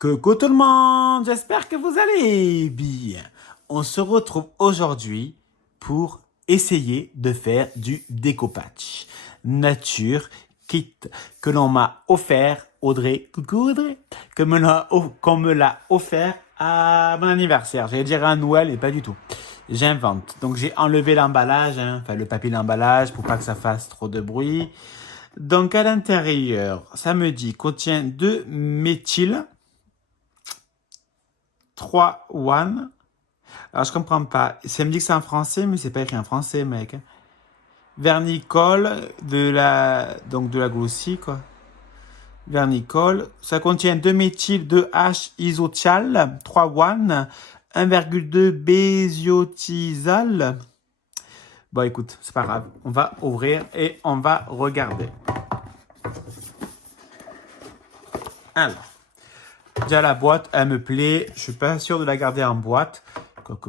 Coucou tout le monde, j'espère que vous allez bien. On se retrouve aujourd'hui pour essayer de faire du découpage nature kit que l'on m'a offert, Audrey, coucou Audrey, qu'on me l'a offert à mon anniversaire. J'allais dire à Noël, mais pas du tout. J'invente. Donc j'ai enlevé l'emballage, enfin le papier d'emballage pour pas que ça fasse trop de bruit. Donc à l'intérieur, ça me dit contient 2 méthyl 3 one. Alors, je comprends pas. Ça me dit que c'est en français, mais c'est pas écrit en français, mec. Vernicole, donc de la gloussie, quoi. Vernicole. Ça contient 2-méthyl 2H isotial, 3 one, 1,2 béziotisal. Bon, écoute, c'est pas grave. On va ouvrir et on va regarder. Alors, déjà la boîte, elle me plaît. Je suis pas sûr de la garder en boîte.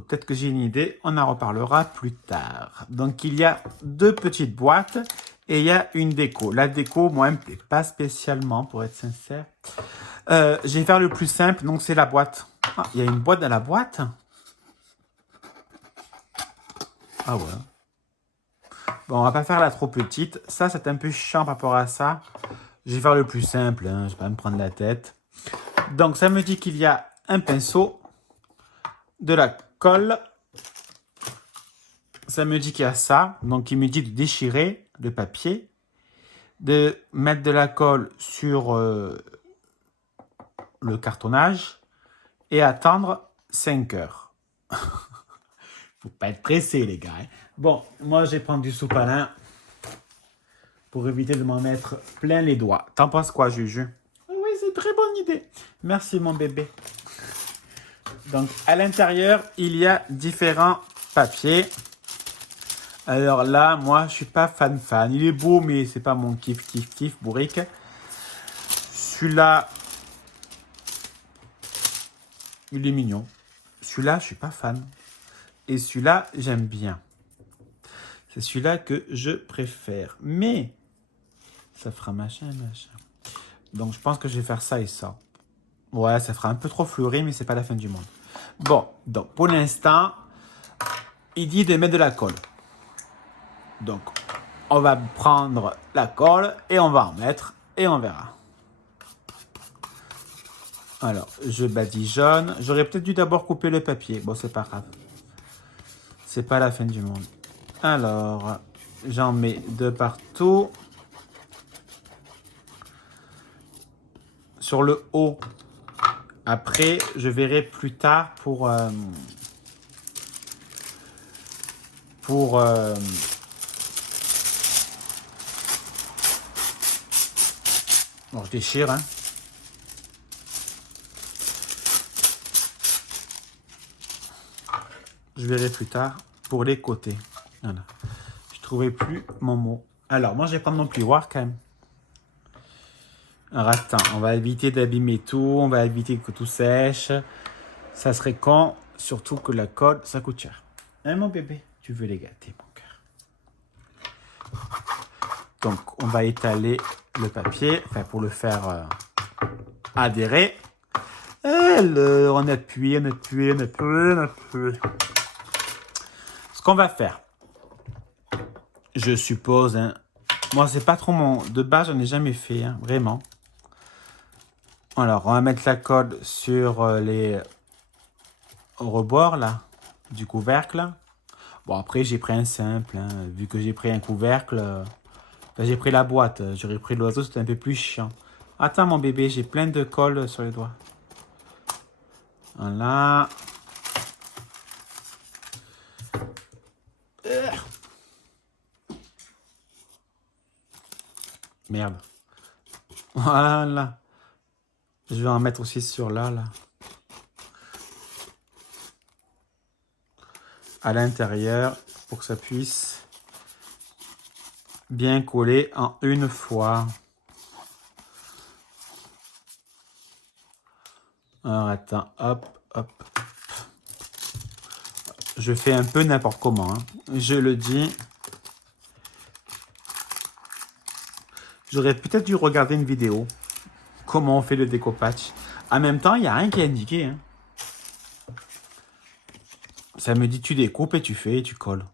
Peut-être que j'ai une idée, on en reparlera plus tard. Donc, il y a 2 petites boîtes et il y a une déco. La déco, moi, elle me plaît pas spécialement, pour être sincère. Je vais faire le plus simple, donc c'est la boîte. Ah, il y a une boîte dans la boîte. Ah ouais. Bon, on va pas faire la trop petite. Ça, c'est un peu chiant par rapport à ça. Je vais faire le plus simple, hein. Je vais pas me prendre la tête. Donc, ça me dit qu'il y a un pinceau, de la colle. Ça me dit qu'il y a ça. Donc, il me dit de déchirer le papier, de mettre de la colle sur le cartonnage et attendre 5 heures. Faut pas être pressé, les gars. Hein. Bon, moi, je vais prendre du sopalin pour éviter de m'en mettre plein les doigts. T'en penses quoi, Juju? Oui, c'est une très bonne idée. Merci, mon bébé. Donc, à l'intérieur, il y a différents papiers. Alors là, moi, je suis pas fan. Il est beau, mais c'est pas mon kiff, bourrique. Celui-là, il est mignon. Celui-là, je suis pas fan. Et celui-là, j'aime bien. C'est celui-là que je préfère. Mais, ça fera machin. Donc, je pense que je vais faire ça et ça. Ouais, ça fera un peu trop fleuri, mais c'est pas la fin du monde. Bon, donc, pour l'instant, il dit de mettre de la colle. Donc, on va prendre la colle et on va en mettre et on verra. Alors, je badigeonne. J'aurais peut-être dû d'abord couper le papier. Bon, c'est pas grave. C'est pas la fin du monde. Alors, j'en mets de partout. Sur le haut. Après, je verrai plus tard pour bon, je déchire, hein. Je verrai plus tard pour les côtés. Voilà. Je trouvais plus mon mot. Alors, moi, je vais prendre mon plioir quand même. Alors, attends, on va éviter d'abîmer tout. On va éviter que tout sèche. Ça serait con. Surtout que la colle, ça coûte cher. Hein, mon bébé? Tu veux les gâter, mon cœur. Donc, on va étaler le papier. Enfin, pour le faire adhérer. Alors, on appuie. Ce qu'on va faire, je suppose, hein, moi c'est pas trop mon... De base, j'en ai jamais fait, hein, vraiment. Alors, on va mettre la colle sur les rebords, là, du couvercle. Bon, après, j'ai pris un simple, hein, vu que j'ai pris un couvercle. Enfin, j'ai pris la boîte, j'aurais pris l'oiseau, c'était un peu plus chiant. Attends, mon bébé, j'ai plein de colle sur les doigts. Voilà. Merde. Voilà. Je vais en mettre aussi sur là. À l'intérieur pour que ça puisse bien coller en une fois. Alors attends, hop. Je fais un peu n'importe comment, hein. Je le dis. J'aurais peut-être dû regarder une vidéo comment on fait le découpage. En même temps, il n'y a rien qui est indiqué. Hein. Ça me dit tu découpes et tu fais et tu colles.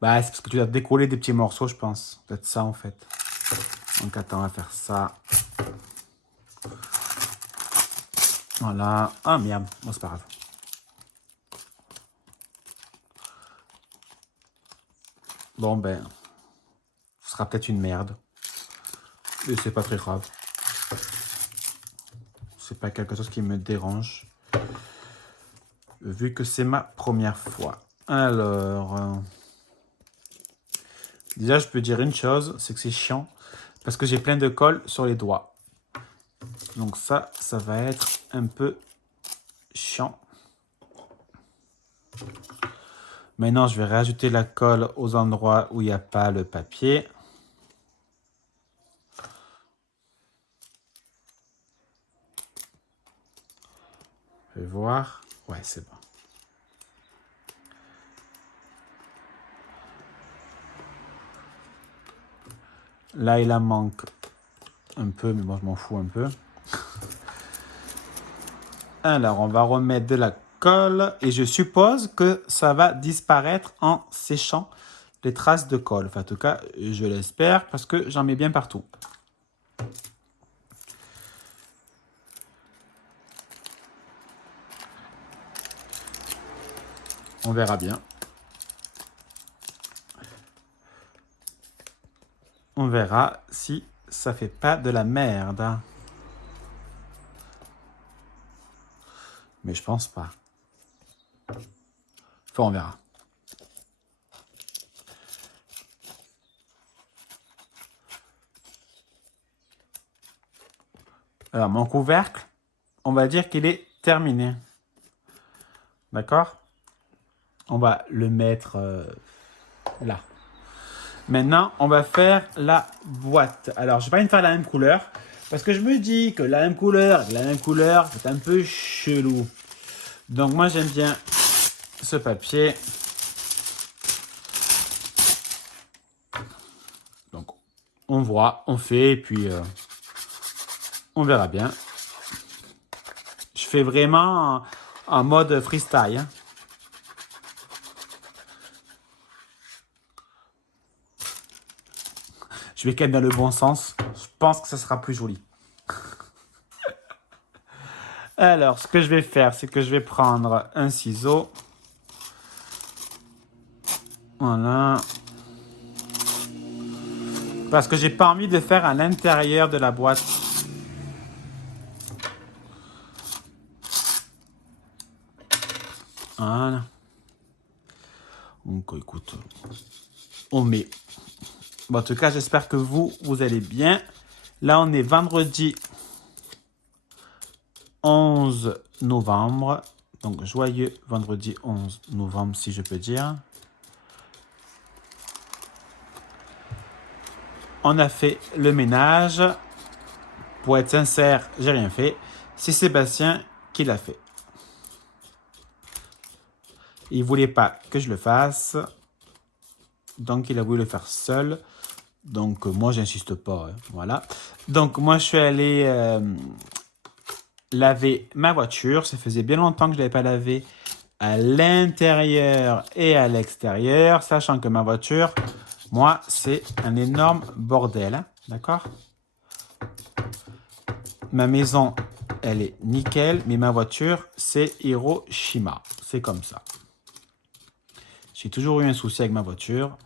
Bah, c'est parce que tu dois décoller des petits morceaux, je pense. Peut-être ça, en fait. Donc, attends, on va faire ça. Voilà. Ah, merde. Bon, c'est pas grave. Bon, ben, ce sera peut-être une merde. Et c'est pas très grave. C'est pas quelque chose qui me dérange. Vu que c'est ma première fois. Alors... déjà, je peux dire une chose, c'est que c'est chiant. Parce que j'ai plein de colle sur les doigts. Donc ça va être un peu chiant. Maintenant, je vais rajouter la colle aux endroits où il n'y a pas le papier. Je vais voir. Ouais, c'est bon. Là, il en manque un peu, mais moi, je m'en fous un peu. Alors, on va remettre de la colle et je suppose que ça va disparaître en séchant les traces de colle. Enfin, en tout cas, je l'espère parce que j'en mets bien partout. On verra bien. On verra si ça fait pas de la merde. Mais je pense pas. Enfin, on verra. Alors, mon couvercle, on va dire qu'il est terminé. D'accord? On va le mettre là. Maintenant, on va faire la boîte. Alors, je vais pas me faire la même couleur. Parce que je me dis que la même couleur, c'est un peu chelou. Donc, moi, j'aime bien ce papier. Donc, on voit, on fait, et puis on verra bien. Je fais vraiment en mode freestyle. Hein. Je vais quand même dans le bon sens. Je pense que ça sera plus joli. Alors, ce que je vais faire, c'est que je vais prendre un ciseau. Voilà. Parce que j'ai pas envie de faire à l'intérieur de la boîte. Voilà. Donc, écoute, on met. Bon, en tout cas, j'espère que vous allez bien. Là, on est vendredi 11 novembre. Donc, joyeux vendredi 11 novembre, si je peux dire. On a fait le ménage. Pour être sincère, j'ai rien fait. C'est Sébastien qui l'a fait. Il voulait pas que je le fasse. Donc, il a voulu le faire seul. Donc, moi, j'insiste pas. Hein. Voilà. Donc, moi, je suis allé laver ma voiture. Ça faisait bien longtemps que je ne l'avais pas lavé à l'intérieur et à l'extérieur. Sachant que ma voiture, moi, c'est un énorme bordel. Hein. D'accord? Ma maison, elle est nickel. Mais ma voiture, c'est Hiroshima. C'est comme ça. J'ai toujours eu un souci avec ma voiture.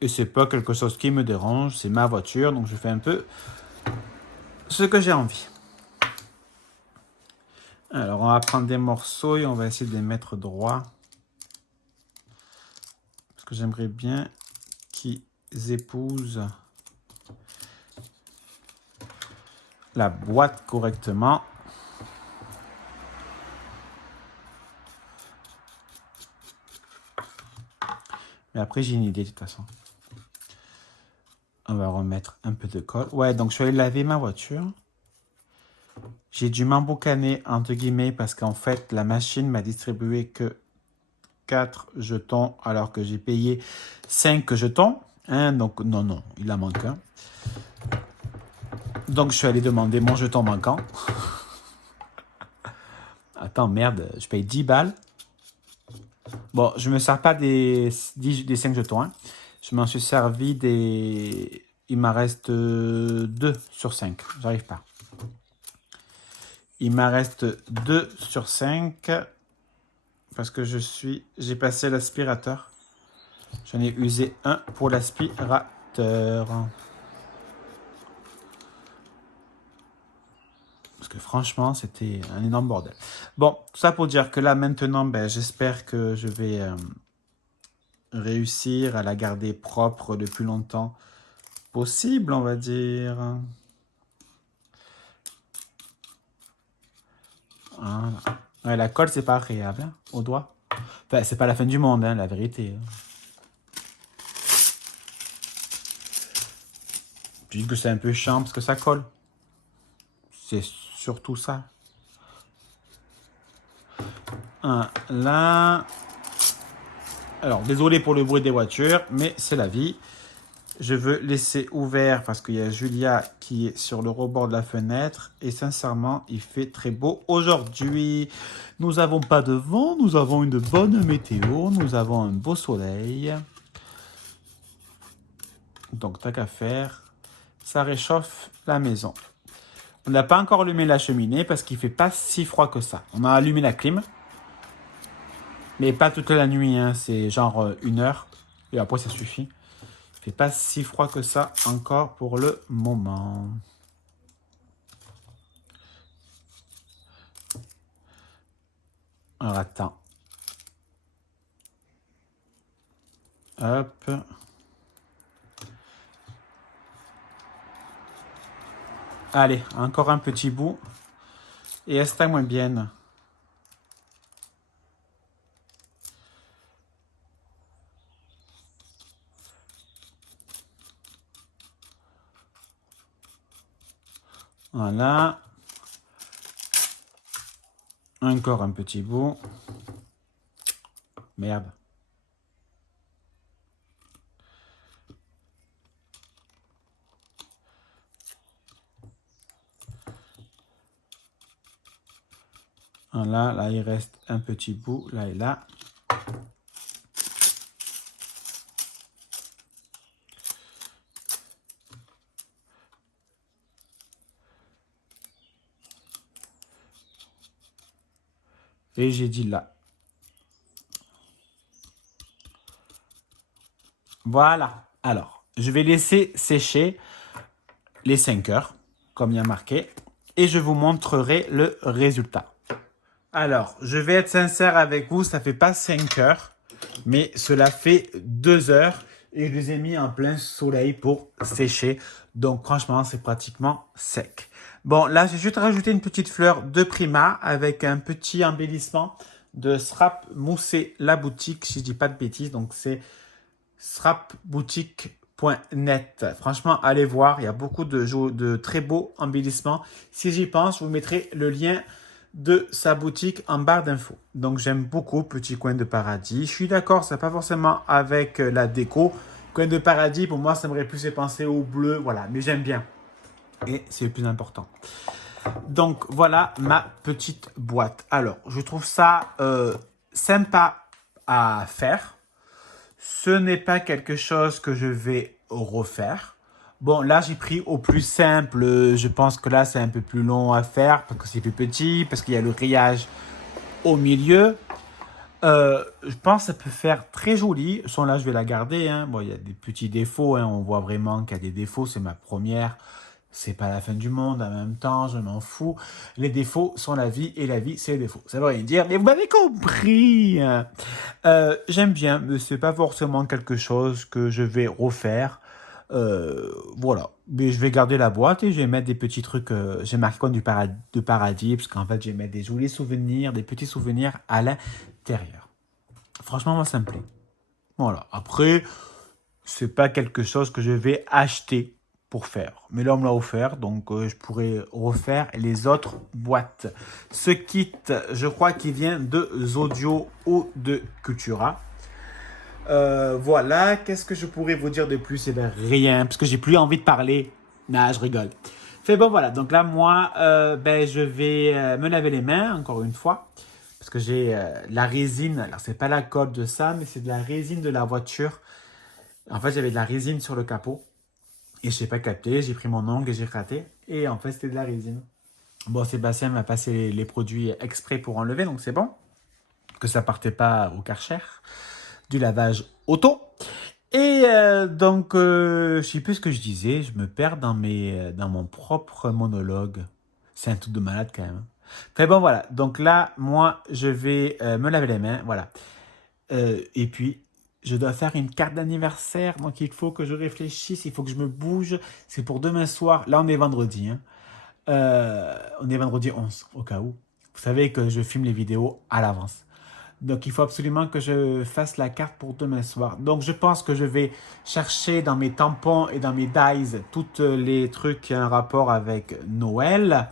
Et c'est pas quelque chose qui me dérange, c'est ma voiture, donc je fais un peu ce que j'ai envie. Alors, on va prendre des morceaux et on va essayer de les mettre droits. Parce que j'aimerais bien qu'ils épousent la boîte correctement. Mais après, j'ai une idée de toute façon. On va remettre un peu de colle. Ouais, donc je vais aller laver ma voiture. J'ai dû m'emboucaner, entre guillemets, parce qu'en fait, la machine m'a distribué que 4 jetons, alors que j'ai payé 5 jetons. Hein, donc, non, il en manque un. Donc, je suis allé demander mon jeton manquant. Attends, merde, je paye 10 balles. Bon, je me sers pas des 5 jetons. Hein. Je m'en suis servi des... Il m'en reste 2 sur 5. J'arrive pas. Il m'en reste 2 sur 5. Parce que j'ai passé l'aspirateur. J'en ai usé un pour l'aspirateur. Parce que franchement, c'était un énorme bordel. Bon, tout ça pour dire que là, maintenant, ben, j'espère que je vais réussir à la garder propre le plus longtemps possible, on va dire. Voilà. Ouais, la colle, c'est pas agréable, hein, au doigt. Enfin, c'est pas la fin du monde, hein, la vérité. Je dis que c'est un peu chiant parce que ça colle. C'est surtout ça. Là. Alors, désolé pour le bruit des voitures, mais c'est la vie. Je veux laisser ouvert parce qu'il y a Julia qui est sur le rebord de la fenêtre. Et sincèrement, il fait très beau aujourd'hui. Nous n'avons pas de vent, nous avons une bonne météo, nous avons un beau soleil. Donc, tant qu'à faire, ça réchauffe la maison. On n'a pas encore allumé la cheminée parce qu'il ne fait pas si froid que ça. On a allumé la clim. Mais pas toute la nuit, hein. C'est genre 1 heure. Et après, ça suffit. Il fait pas si froid que ça encore pour le moment. Alors, attends. Hop. Allez, encore un petit bout. Et está muy bien. Voilà. Encore un petit bout. Merde. Voilà, là il reste un petit bout, là et là. Et j'ai dit là. Voilà. Alors, je vais laisser sécher les 5 heures, comme il y a marqué, et je vous montrerai le résultat. Alors, je vais être sincère avec vous, ça fait pas 5 heures, mais cela fait 2 heures, et je les ai mis en plein soleil pour sécher. Donc, franchement, c'est pratiquement sec. Bon, là, j'ai juste rajouté une petite fleur de Prima avec un petit embellissement de Srap Moussé La Boutique, si je dis pas de bêtises. Donc, c'est srapboutique.net. Franchement, allez voir, il y a beaucoup de très beaux embellissements. Si j'y pense, je vous mettrai le lien de sa boutique en barre d'infos. Donc, j'aime beaucoup Petit Coin de Paradis. Je suis d'accord, c'est pas forcément avec la déco. Coin de Paradis, pour moi, ça m'aurait plus fait penser au bleu, voilà. Mais j'aime bien. Et c'est le plus important. Donc, voilà ma petite boîte. Alors, je trouve ça sympa à faire. Ce n'est pas quelque chose que je vais refaire. Bon, là, j'ai pris au plus simple. Je pense que là, c'est un peu plus long à faire parce que c'est plus petit, parce qu'il y a le grillage au milieu. Je pense que ça peut faire très joli. Son là, je vais la garder. Hein. Bon, il y a des petits défauts. Hein. On voit vraiment qu'il y a des défauts. C'est ma première. C'est pas la fin du monde. En même temps, je m'en fous. Les défauts sont la vie et la vie, c'est les défauts. Ça veut rien dire, mais vous m'avez compris. J'aime bien, mais c'est pas forcément quelque chose que je vais refaire. Voilà. Mais je vais garder la boîte et je vais mettre des petits trucs. J'ai marqué quoi de paradis, parce qu'en fait, je vais mettre des jolis souvenirs, des petits souvenirs à l'intérieur. Franchement, moi, ça me plaît. Voilà. Après, c'est pas quelque chose que je vais acheter pour faire. Mais là, on me l'a offert, donc je pourrais refaire les autres boîtes. Ce kit, je crois qu'il vient de Zodio ou de Cultura. Voilà, qu'est-ce que je pourrais vous dire de plus? Eh bien, rien, parce que j'ai plus envie de parler. Non, je rigole. Fait bon, voilà. Donc là, moi, ben, je vais me laver les mains, encore une fois. Parce que j'ai la résine. Alors, c'est pas la colle de ça, mais c'est de la résine de la voiture. En fait, j'avais de la résine sur le capot. Et je n'ai pas capté. J'ai pris mon ongle et j'ai raté. Et en fait, c'était de la résine. Bon, Sébastien m'a passé les produits exprès pour enlever, donc c'est bon. Que ça partait pas au Karcher. Du lavage auto. Et donc, je sais plus ce que je disais. Je me perds dans mon propre monologue. C'est un truc de malade quand même. Fait bon, voilà. Donc là, moi, je vais me laver les mains. Voilà. Et puis, je dois faire une carte d'anniversaire. Donc, il faut que je réfléchisse. Il faut que je me bouge. C'est pour demain soir. Là, on est vendredi. Hein. On est vendredi 11, au cas où. Vous savez que je filme les vidéos à l'avance. Donc, il faut absolument que je fasse la carte pour demain soir. Donc, je pense que je vais chercher dans mes tampons et dans mes dies tous les trucs qui ont un rapport avec Noël.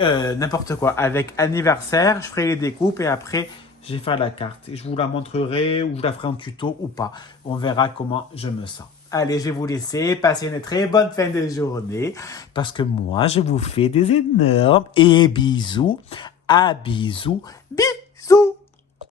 N'importe quoi. Avec anniversaire, je ferai les découpes et après, je vais faire la carte. Et je vous la montrerai ou je la ferai en tuto ou pas. On verra comment je me sens. Allez, je vais vous laisser. Passer une très bonne fin de journée. Parce que moi, je vous fais des énormes et bisous. À bisous. Bisous.